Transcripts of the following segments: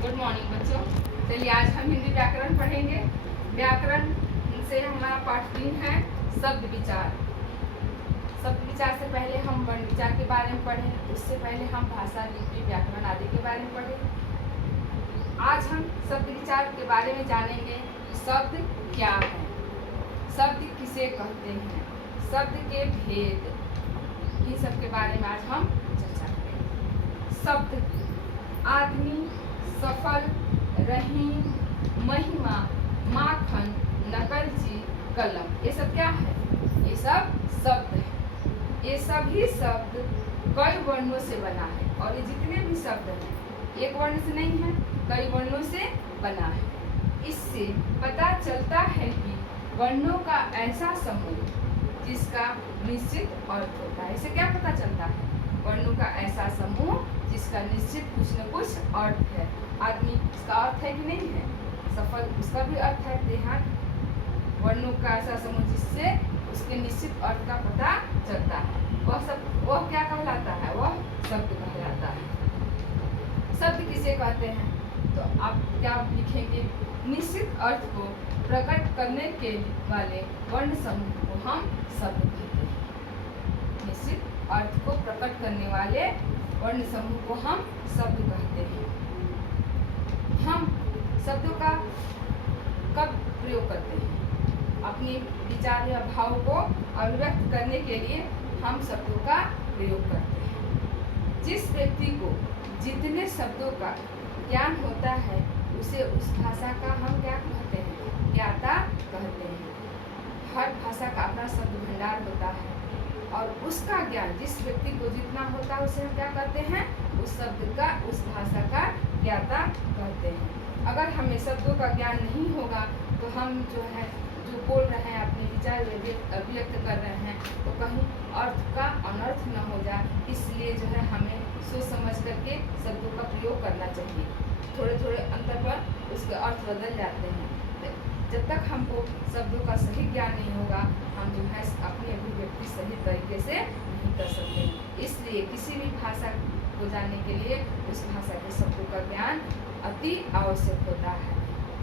Good morning बच्चों। चलिए आज हम हिंदी व्याकरण पढ़ेंगे। व्याकरण से हमारा पाठ 3 है शब्द विचार। शब्द विचार से पहले हम वर्ण विचार के बारे में पढ़े, उससे पहले हम भाषा, लिपि, व्याकरण आदि के बारे में पढ़े। आज हम शब्द विचार के बारे में जानेंगे। शब्द क्या है, शब्द किसे कहते हैं, शब्द के भेद, इन सब के बारे में आज हम चर्चा करेंगे। शब्द आदमी, सफल, रहीम, महिमा, माखन, नकलची, कलम, ये सब क्या है? ये सब शब्द है। ये सभी शब्द कई वर्णों से बना है और ये जितने भी शब्द हैं एक वर्ण से नहीं है, कई वर्णों से बना है। इससे पता चलता है कि वर्णों का ऐसा समूह जिसका निश्चित अर्थ होता है। इससे क्या पता चलता है? वर्णों का ऐसा समूह जिसका निश्चित कुछ न कुछ अर्थ है। आदमी, इसका अर्थ है कि नहीं है? सफल, उसका भी अर्थ है। देहात, वर्णों का ऐसा समूह जिससे उसके निश्चित अर्थ का पता चलता है। वह क्या कहलाता है? वह शब्द कहलाता है। शब्द किसे कहते हैं? तो आप क्या लिखेंगे? निश्चित अर्थ को प्रकट करने के वाले वर्ण समूह को हम शब्द कहते हैं। निश्चित अर्थ को प्रकट करने वाले वर्ण समूह को हम शब्द कहते हैं। हम शब्दों का कब प्रयोग करते हैं? अपने विचार या भाव को अभिव्यक्त करने के लिए हम शब्दों का प्रयोग करते हैं। जिस व्यक्ति को जितने शब्दों का ज्ञान होता है उसे उस भाषा का हम क्या कहते हैं? ज्ञाता कहते हैं। हर भाषा का अपना शब्द भंडार होता है और उसका ज्ञान जिस व्यक्ति को जितना होता है उसे हम क्या कहते हैं? उस शब्द का, उस भाषा का ज्ञाता कहते हैं। अगर हमें शब्दों का ज्ञान नहीं होगा तो हम जो बोल रहे हैं, अपने विचार व्यक्त कर रहे हैं, तो कहीं अर्थ का अनर्थ न हो जाए, इसलिए हमें सोच समझ करके शब्दों का प्रयोग करना चाहिए। थोड़े थोड़े अंतर पर उसके अर्थ बदल जाते हैं। जब तक हमको शब्दों का सही ज्ञान नहीं होगा हम अपनी अभिव्यक्ति सही तरीके से नहीं कर सकते। इसलिए किसी भी भाषा को जानने के लिए उस भाषा के शब्दों का ज्ञान अति आवश्यक होता है।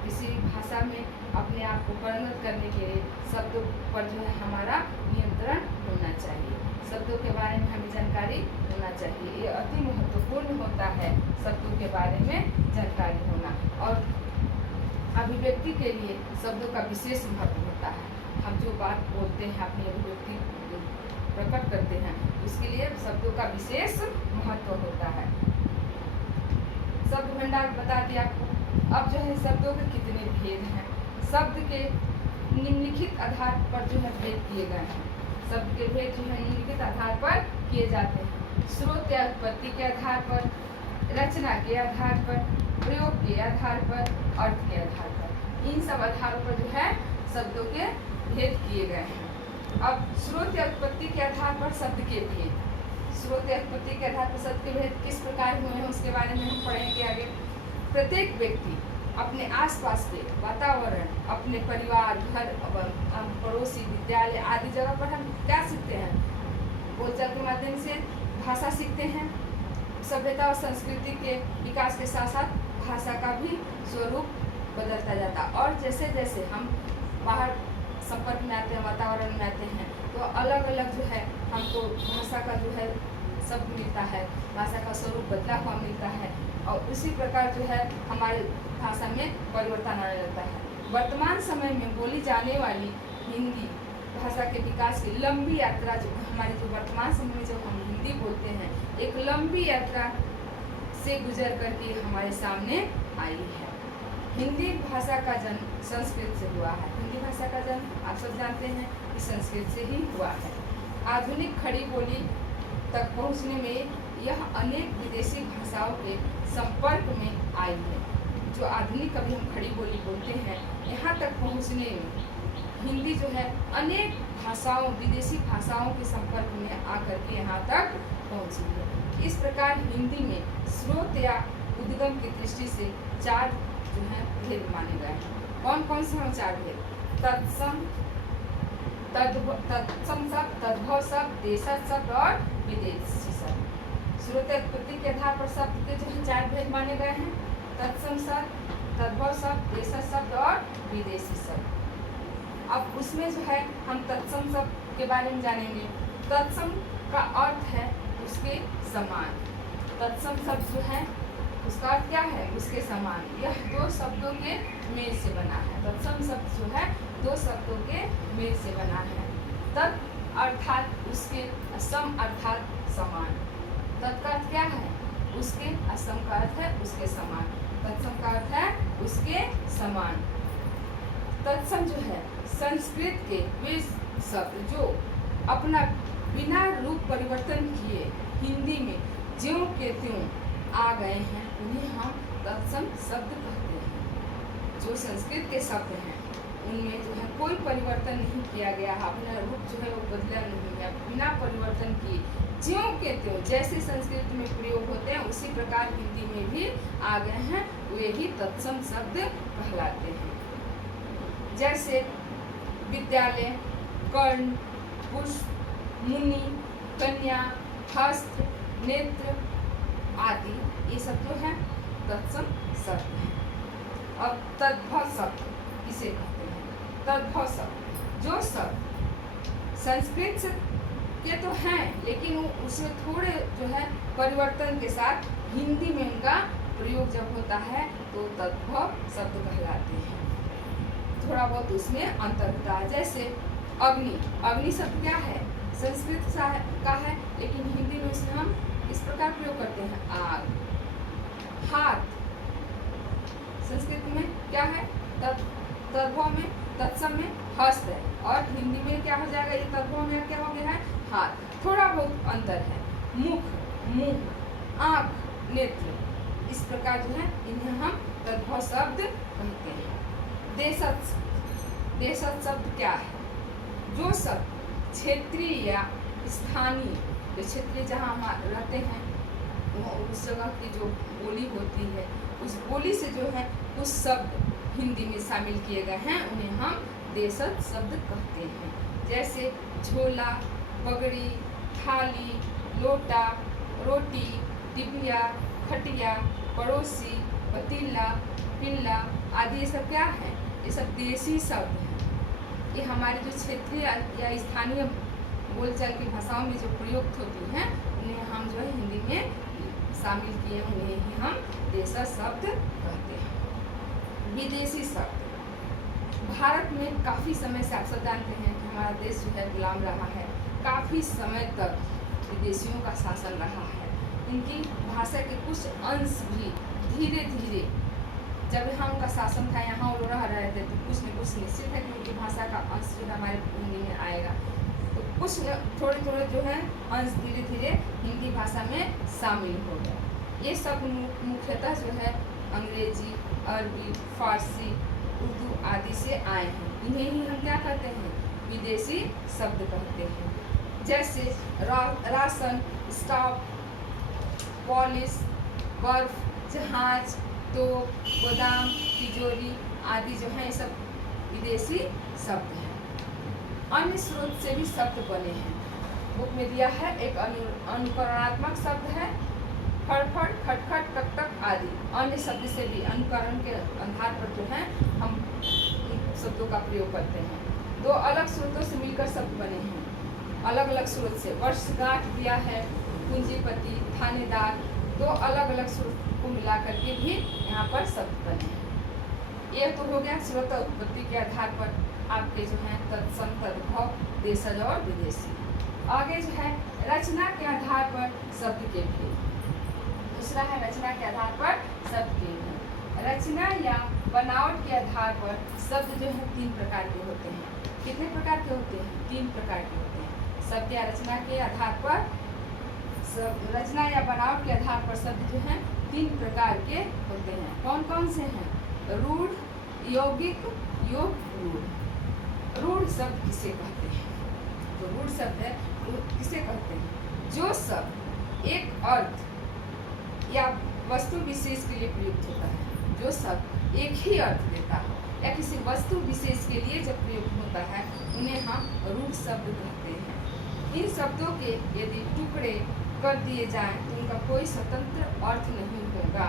किसी भी भाषा में अपने आप को परिणत करने के लिए शब्दों पर हमारा नियंत्रण होना चाहिए। शब्दों के बारे में हमें जानकारी होना चाहिए। ये अति महत्वपूर्ण होता है शब्दों के बारे में जानकारी होना। और अभिव्यक्ति के लिए शब्दों का विशेष महत्व होता है। हम जो बात बोलते हैं, अपनी अभिव्यक्ति प्रकट करते हैं, उसके लिए शब्दों का विशेष महत्व होता है। शब्द भंडार बता दिया आपको। अब शब्दों के कितने भेद हैं? शब्द के निम्नलिखित आधार पर भेद किए गए हैं। शब्द के भेद निम्नलिखित आधार पर किए जाते हैं। स्रोत या उत्पत्ति के आधार पर, रचना के आधार पर, प्रयोग के आधार पर, अर्थ के आधार पर। इन सब आधारों पर शब्दों के भेद किए गए हैं। अब स्रोत या उत्पत्ति के आधार पर शब्द के भेद। स्रोत या उत्पत्ति के आधार पर शब्द के भेद किस प्रकार हुए हैं उसके बारे में हम पढ़ेंगे आगे। प्रत्येक व्यक्ति अपने आसपास के वातावरण, अपने परिवार, घर, पड़ोसी, विद्यालय आदि जगह पर हम क्या सीखते हैं? बोलचाल के माध्यम से भाषा सीखते हैं। सभ्यता और संस्कृति के विकास के साथ साथ भाषा का भी स्वरूप बदलता जाता है। और जैसे जैसे हम बाहर संपर्क में आते हैं, वातावरण में आते हैं, तो अलग अलग हमको भाषा का शब्द मिलता है, भाषा का स्वरूप बदला हुआ मिलता है। और उसी प्रकार हमारे भाषा में परिवर्तन आने लगता है। वर्तमान समय में बोली जाने वाली हिंदी भाषा के विकास की लंबी यात्रा हमारे वर्तमान समय में जब हम हिंदी बोलते हैं, एक लंबी यात्रा से गुजर करके हमारे सामने आई है। हिंदी भाषा का जन्म संस्कृत से हुआ है। हिंदी भाषा का जन्म आप सब जानते हैं कि संस्कृत से ही हुआ है। आधुनिक खड़ी बोली तक पहुंचने में यह अनेक विदेशी भाषाओं के संपर्क में आई है। जो आधुनिक अभी हम खड़ी बोली बोलते हैं, यहाँ तक पहुँचने में हिंदी अनेक भाषाओं, विदेशी भाषाओं के संपर्क में आकर के यहाँ तक पहुँची है। इस प्रकार हिंदी में स्रोत या उद्गम की दृष्टि से 4 भेद माने गए हैं। कौन कौन से हैं 4 भेद? तत्सम, तत्सम शब्द, तद्भव शब्द, देशज शब्द और विदेशी शब्द। स्रोत उत्पत्ति के आधार पर शब्द के 4 भेद माने गए हैं। तत्सम शब्द, तद्भव शब्द, देशज शब्द और विदेशी शब्द। अब उसमें जो है हम तत्सम शब्द के बारे में जानेंगे। तत्सम का अर्थ है उसके समान। तत्सम शब्द जो है उसका अर्थ क्या है? उसके समान। यह दो शब्दों के मेल से बना है। तत्सम शब्द जो है दो शब्दों के मेल से बना है। तत् अर्थात उसके, असम अर्थात समान। तत् का अर्थ क्या है? उसके, असम का अर्थ है उसके समान। तत्सम का अर्थ है उसके समान। तत्सम जो है संस्कृत के वे शब्द जो अपना बिना रूप परिवर्तन किए हिंदी में ज्यों के त्यों आ गए हैं, उन्हें हम तत्सम शब्द कहते हैं। जो संस्कृत के शब्द हैं उनमें जो है कोई परिवर्तन नहीं किया गया है, अपना रूप जो है वो बदला नहीं है, बिना परिवर्तन किए ज्यों के त्यों जैसे संस्कृत में प्रयोग होते हैं उसी प्रकार हिंदी में भी आ गए हैं, वे ही तत्सम शब्द कहलाते हैं। जैसे विद्यालय, कर्ण, पुष्प, मुनि, कन्या, हस्त, नेत्र आदि ये सब जो है तत्सम शब्द है। अब तद्भव शब्द किसे कहते हैं? तद्भव शब्द जो शब्द संस्कृत से के तो हैं लेकिन वो उसमें थोड़े जो है परिवर्तन के साथ हिंदी में उनका प्रयोग जब होता है तो तद्भव शब्द कहलाते हैं। थोड़ा बहुत उसमें अंतर होता है। जैसे अग्नि, अग्नि शब्द क्या है? संस्कृत का है लेकिन हिंदी में उसे हम इस प्रकार प्रयोग करते हैं आग। हाथ संस्कृत में क्या है? तद्भव में, तत्सम में हस्त है और हिंदी में क्या हो जाएगा? ये तद्भव में क्या हो गया है? हाथ। थोड़ा बहुत अंतर है। मुख, मुंह, आँख, नेत्र, इस प्रकार जो है इन्हें हम तद्भव शब्द कहते हैं। देशज, देशज शब्द क्या है? जो शब्द क्षेत्रीय या स्थानीय, जो क्षेत्रीय जहाँ हम रहते हैं उस जगह की जो बोली होती है उस बोली से जो है कुछ शब्द हिंदी में शामिल किए गए हैं, उन्हें हम देशज शब्द कहते हैं। जैसे झोला, पगड़ी, थाली, लोटा, रोटी, डिबिया, खटिया, पड़ोसी, पतीला, पिल्ला आदि ये सब क्या है? ये सब देसी शब्द हैं। ये हमारे जो क्षेत्रीय या स्थानीय बोलचाल की भाषाओं में जो प्रयुक्त होती हैं उन्हें हम जो है हिंदी में शामिल किए, उन्हें ही हम देशज शब्द कहते हैं। विदेशी शब्द, भारत में काफ़ी समय से आप सब जानते हैं कि हमारा देश जो है गुलाम रहा है। काफ़ी समय तक विदेशियों का शासन रहा है। इनकी भाषा के कुछ अंश भी धीरे धीरे जब यहाँ उनका शासन था, यहाँ वो रह रहे थे, तो कुछ न कुछ निश्चित है कि उनकी भाषा का अंश जो है हमारे हिंदी में आएगा। तो कुछ थोड़े थोड़े जो है अंश धीरे धीरे हिंदी भाषा में शामिल हो गया। ये सब मुख्यतः जो है अंग्रेजी, अरबी, फारसी, उर्दू आदि से आए हैं। इन्हें ही हम क्या कहते हैं? विदेशी शब्द कहते हैं। जैसे राशन, स्टॉप, पॉलिश, बर्फ, जहाज, तोप, गोदाम, तिजोरी आदि जो है ये सब विदेशी शब्द हैं। अन्य स्रोत से भी शब्द बने हैं। बुक में दिया है एक अनुकरणात्मक शब्द है, फड़फड़, खटखट, टकटक आदि। अन्य शब्द से भी अनुकरण के आधार पर जो है हम इन शब्दों का प्रयोग करते हैं। दो अलग स्रोतों से मिलकर शब्द बने हैं। अलग अलग स्रोत से वर्षगांठ दिया है, पूंजीपति, थानेदार, दो अलग अलग स्रोत को मिला करके भी यहाँ पर शब्द बने हैं। ये तो हो गया स्रोत उत्पत्ति के आधार पर आपके जो है तत्सम, तद्भव, देशज और विदेशी। आगे जो है रचना के आधार पर शब्द के भेद। दूसरा है रचना के आधार पर शब्द के भेद। रचना या बनावट के आधार पर शब्द जो है तीन प्रकार के होते हैं। कितने प्रकार के होते हैं? तीन प्रकार के होते हैं। शब्द या रचना के आधार पर, रचना या बनावट के आधार पर शब्द जो है तीन प्रकार के होते हैं। कौन कौन से हैं? रूढ़, यौगिक, योग रूढ़। रूढ़ शब्द किसे कहते हैं? जो रूढ़ शब्द है वो किसे कहते हैं? जो शब्द एक अर्थ या वस्तु विशेष के लिए प्रयुक्त होता है, जो शब्द एक ही अर्थ देता है या किसी वस्तु विशेष के लिए जब प्रयुक्त होता है उन्हें हम रूढ़ शब्द कहते हैं। इन शब्दों के यदि टुकड़े कर दिए जाएं तो उनका कोई स्वतंत्र अर्थ नहीं होगा।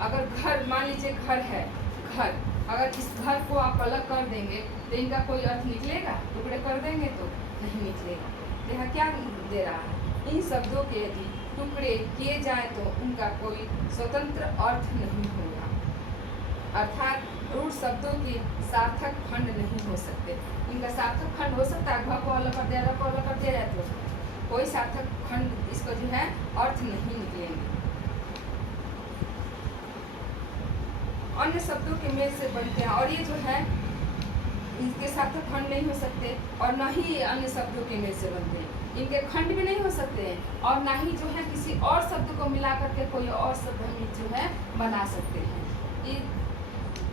अगर घर, मान लीजिए घर है, घर, अगर इस घर को आप अलग कर देंगे तो इनका कोई अर्थ निकलेगा? टुकड़े कर देंगे तो नहीं निकलेगा। तो यहाँ क्या दे रहा है? इन शब्दों के यदि टुकड़े किए जाएं तो उनका कोई स्वतंत्र अर्थ नहीं होगा, अर्थात रूढ़ शब्दों के सार्थक खंड नहीं हो सकते। इनका सार्थक खंड हो सकता है, घ को अलग कर दिया, र को अलग कर दिया जाए तो कोई सार्थक खंड इसको जो है अर्थ नहीं निकलेंगे। अन्य शब्दों के मेल से बनते हैं, और ये जो है इनके सार्थक खंड नहीं हो सकते और न ही अन्य शब्दों के मेल से बनते हैं। इनके खंड भी नहीं हो सकते हैं और ना ही जो है किसी और शब्द को मिला करके कोई और शब्द हम जो है बना सकते हैं।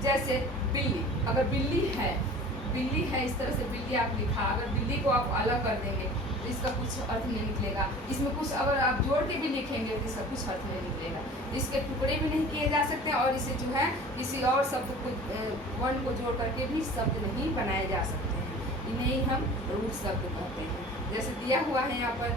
जैसे बिल्ली, अगर बिल्ली है इस तरह से बिल्ली आप लिखा, अगर बिल्ली को आप अलग कर देंगे तो इसका कुछ अर्थ नहीं निकलेगा। इसमें कुछ अगर आप जोड़ के भी लिखेंगे तो इसका कुछ अर्थ नहीं निकलेगा। इसके टुकड़े भी नहीं किए जा सकते और इसे जो है किसी और शब्द को, वर्ण को जोड़ करके भी शब्द नहीं बनाए जा सकते हैं। इन्हें ही हम रूढ़ शब्द कहते हैं। जैसे दिया हुआ है यहाँ पर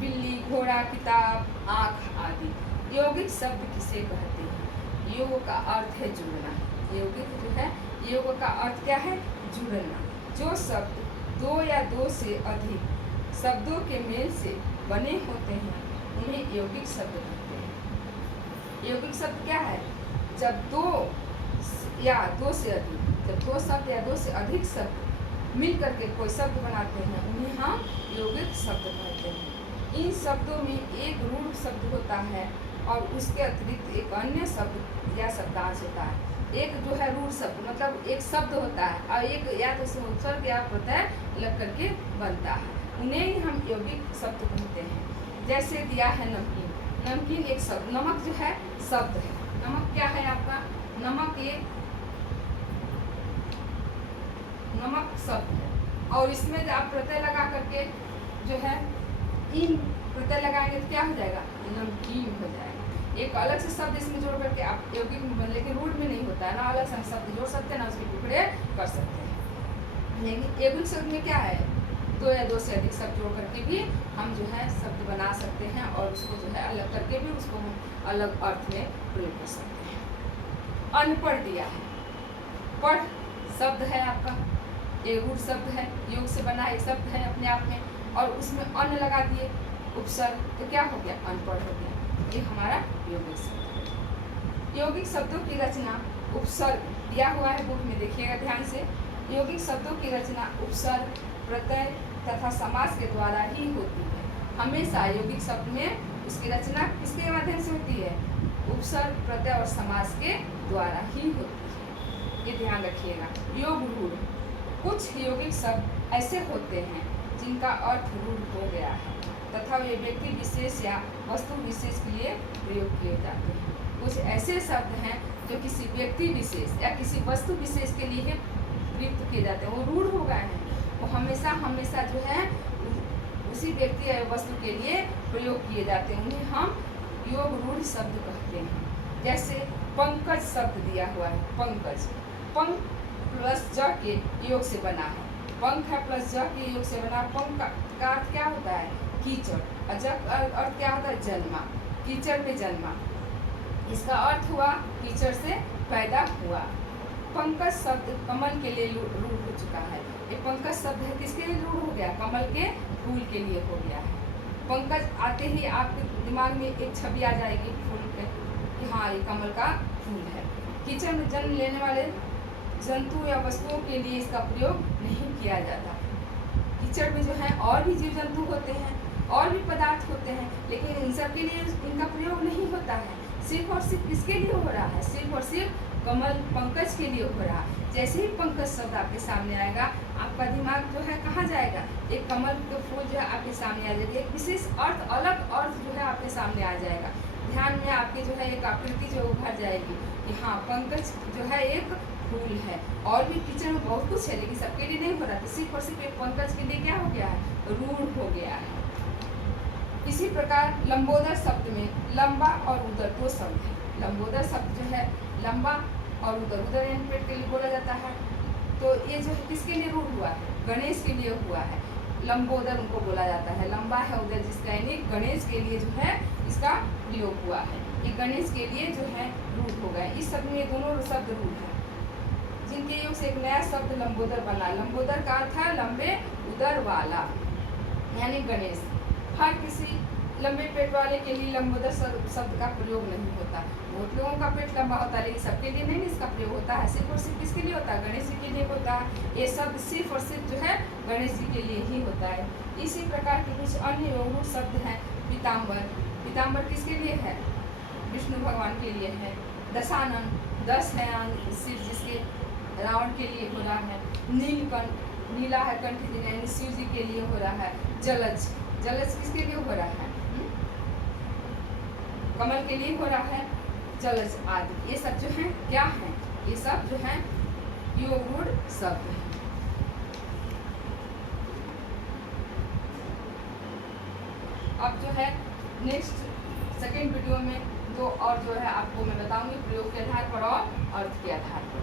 बिल्ली, घोड़ा, किताब, आँख आदि। यौगिक शब्द किसे कहते हैं? योग का अर्थ है जुड़ना। यौगिक जो है, योग का अर्थ क्या है? जुड़ना। जो शब्द दो या दो से अधिक शब्दों के मेल से बने होते हैं उन्हें यौगिक शब्द कहते हैं। यौगिक शब्द क्या है? जब दो या दो से अधिक, जब दो शब्द या दो से अधिक शब्द मिल करके कोई शब्द बनाते हैं उन्हें हम यौगिक शब्द कहते हैं। इन शब्दों में एक रूढ़ शब्द होता है और उसके अतिरिक्त एक अन्य शब्द या शब्दांश होता है। एक जो है रूढ़ शब्द मतलब एक शब्द होता है और एक या तो उपसर्ग या प्रत्यय लग करके बनता है, उन्हें ही हम यौगिक शब्द कहते हैं। जैसे दिया है नमकीन, नमकीन एक शब्द, नमक जो है शब्द है। नमक क्या है आपका? नमक एक नमक शब्द है और इसमें आप प्रत्यय लगा करके जो है इन प्रत्यय लगाएंगे तो क्या हो जाएगा? नमकीन हो जाएगा। एक अलग से शब्द इसमें जोड़ करके आप यौगिक में, लेकिन रूढ़ में नहीं होता है ना, अलग से शब्द जोड़ सकते हैं ना उसके टुकड़े कर सकते हैं। लेकिन यौगिक शब्द में क्या है? दो या दो से अधिक शब्द जोड़ करके भी हम जो है शब्द बना सकते हैं और उसको जो है अलग करके भी उसको हम अलग अर्थ में प्रयोग कर सकते हैं। अनपढ़ दिया है, पढ़ शब्द है आपका, एक रूढ़ शब्द है, योग से बना एक शब्द है अपने आप में, और उसमें अन्न लगा दिए उपसर्ग, तो क्या हो गया? अनपढ़ हो गया। ये हमारा यौगिक शब्द है। यौगिक शब्दों की रचना उपसर्ग दिया हुआ है बुक में, देखिएगा ध्यान से। यौगिक शब्दों की रचना उपसर्ग, प्रत्यय तथा समास के द्वारा ही होती है। हमेशा यौगिक शब्द में उसकी रचना किसके माध्यम से होती है? उपसर्ग, प्रत्यय और समास के द्वारा ही होती है। ये ध्यान रखिएगा। योग रूढ़, कुछ यौगिक शब्द ऐसे होते हैं जिनका अर्थ रूढ़ हो गया है तथा वे व्यक्ति विशेष या वस्तु विशेष के लिए प्रयोग किए जाते हैं। कुछ ऐसे शब्द हैं जो किसी व्यक्ति विशेष या किसी वस्तु विशेष के लिए प्रयुक्त किए जाते हैं, वो रूढ़ हो गए हैं, वो हमेशा हमेशा जो है उसी व्यक्ति या वस्तु के लिए प्रयोग किए जाते हैं, उन्हें हम योग रूढ़ शब्द कहते हैं। जैसे पंकज शब्द दिया हुआ है, पंकज, पंख प्लस ज के योग से बना है, पंख है प्लस ज के योग से बना। पंख का अर्थ क्या होता है? कीचड़। अजक अर्थ क्या होता है? जन्मा, कीचड़ में जन्मा, इसका अर्थ हुआ कीचड़ से पैदा हुआ। पंकज शब्द कमल के लिए रूढ़ हो चुका है। ये पंकज शब्द है किसके लिए रूढ़ हो गया? कमल के फूल के लिए हो गया है। पंकज आते ही आपके दिमाग में एक छवि आ जाएगी फूल पे कि हाँ ये कमल का फूल है। कीचड़ में जन्म लेने वाले जंतु या वस्तुओं के लिए इसका प्रयोग नहीं किया जाता। कीचड़ में जो है और भी जीव जंतु होते हैं और भी पदार्थ होते हैं, लेकिन इन सब के लिए इनका प्रयोग नहीं होता है। सिर्फ और सिर्फ किसके लिए हो रहा है? सिर्फ और सिर्फ कमल पंकज के लिए हो रहा है। जैसे ही पंकज शब्द आपके सामने आएगा आपका दिमाग जो है कहाँ जाएगा? एक कमल के फूल जो है आपके सामने आ जाएगा, एक विशेष अर्थ, अलग अर्थ जो है आपके सामने आ जाएगा। ध्यान में आपके जो है एक आकृति जो उभर जाएगी कि हाँ पंकज जो है एक फूल है। और भी कीचड़ में बहुत कुछ है लेकिन सबके लिए नहीं हो रहा, सिर्फ और सिर्फ एक पंकज के लिए क्या हो गया है? रूढ़ हो गया है। इसी प्रकार लंबोदर शब्द में लंबा और उदर दो शब्द हैं। लंबोदर शब्द जो है लंबा और उदर, उदर यानी पेट के लिए बोला जाता है, तो ये जो है किसके लिए रूढ़ हुआ है? गणेश के लिए हुआ है। लंबोदर उनको बोला जाता है, लंबा है उदर जिसका यानी गणेश के लिए जो है इसका प्रयोग हुआ है। ये गणेश के लिए जो है रूढ़ हो गए। इस शब्द में ये दोनों शब्द रूढ़ हैं, जिनके योग से एक नया शब्द लंबोदर बना। लंबोदर का अर्थ है लंबे उदर वाला, यानी गणेश। हर किसी लंबे पेट वाले के लिए लंबोदर शब्द का प्रयोग नहीं होता। बहुत लोगों का पेट लंबा होता है, लेकिन सबके लिए नहीं इसका प्रयोग होता है। सिर्फ और सिर्फ किसके लिए होता है? गणेश जी के लिए होता है। ये शब्द सिर्फ और सिर्फ जो है गणेश जी के लिए ही होता है। इसी प्रकार के कुछ अन्य रूढ़ शब्द हैं। पीताम्बर, पीताम्बर किसके लिए है? विष्णु भगवान के लिए है। दशानन, 10 है शिव जिसके, रावण के लिए हो रहा है। नीलकंठ, नीला है कंठ यानी शिव जी के लिए हो रहा है। जलज, जलज किसके लिए हो रहा है? कमल के लिए हो रहा है। जलज आदि, ये सब जो हैं क्या हैं? ये सब जो हैं योग रूढ़ शब्द हैं। अब जो है नेक्स्ट सेकेंड वीडियो में तो और जो है आपको मैं बताऊंगी प्रयोग के आधार पर और अर्थ के आधार पर।